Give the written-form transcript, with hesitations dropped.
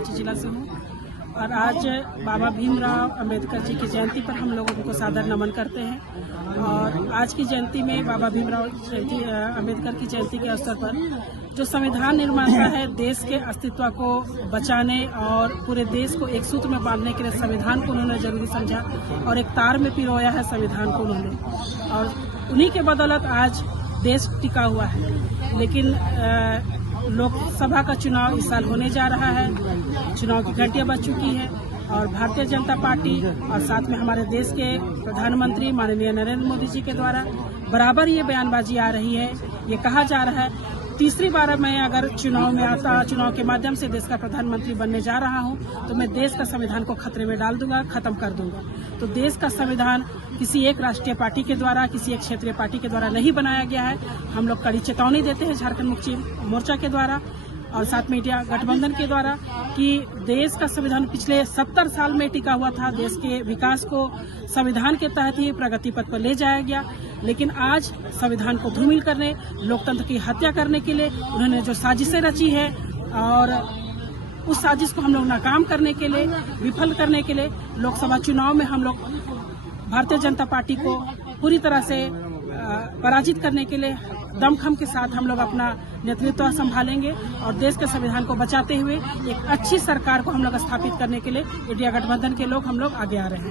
रांची जिला से हूँ और आज बाबा भीमराव अंबेडकर जी की जयंती पर हम लोग उनको सादर नमन करते हैं। और आज की जयंती में बाबा भीमराव अंबेडकर की जयंती के अवसर पर जो संविधान निर्माता है, देश के अस्तित्व को बचाने और पूरे देश को एक सूत्र में बांधने के लिए संविधान को उन्होंने जरूरी समझा और एक तार में पिरोया है संविधान को उन्होंने, और उन्हीं के बदौलत आज देश टिका हुआ है। लेकिन लोकसभा का चुनाव इस साल होने जा रहा है, चुनाव की घंटियां बज चुकी है और भारतीय जनता पार्टी और साथ में हमारे देश के प्रधानमंत्री माननीय नरेंद्र मोदी जी के द्वारा बराबर ये बयानबाजी आ रही है। ये कहा जा रहा है तीसरी बार मैं अगर चुनाव में आता, चुनाव के माध्यम से देश का प्रधानमंत्री बनने जा रहा हूं तो मैं देश का संविधान को खतरे में डाल दूंगा, खत्म कर दूंगा। तो देश का संविधान किसी एक राष्ट्रीय पार्टी के द्वारा, किसी एक क्षेत्रीय पार्टी के द्वारा नहीं बनाया गया है। हम लोग कड़ी चेतावनी देते हैं झारखंड मुक्ति मोर्चा के द्वारा और साथ में इंडिया गठबंधन के द्वारा कि देश का संविधान पिछले 70 साल में टिका हुआ था। देश के विकास को संविधान के तहत ही प्रगति पथ पर ले जाया गया, लेकिन आज संविधान को धूमिल करने, लोकतंत्र की हत्या करने के लिए उन्होंने जो साजिशें रची है और उस साजिश को हम लोग नाकाम करने के लिए, विफल करने के लिए लोकसभा चुनाव में हम लोग भारतीय जनता पार्टी को पूरी तरह से पराजित करने के लिए दमखम के साथ हम लोग अपना नेतृत्व संभालेंगे और देश के संविधान को बचाते हुए एक अच्छी सरकार को हम लोग स्थापित करने के लिए इंडिया गठबंधन के लोग हम लोग आगे आ रहे हैं।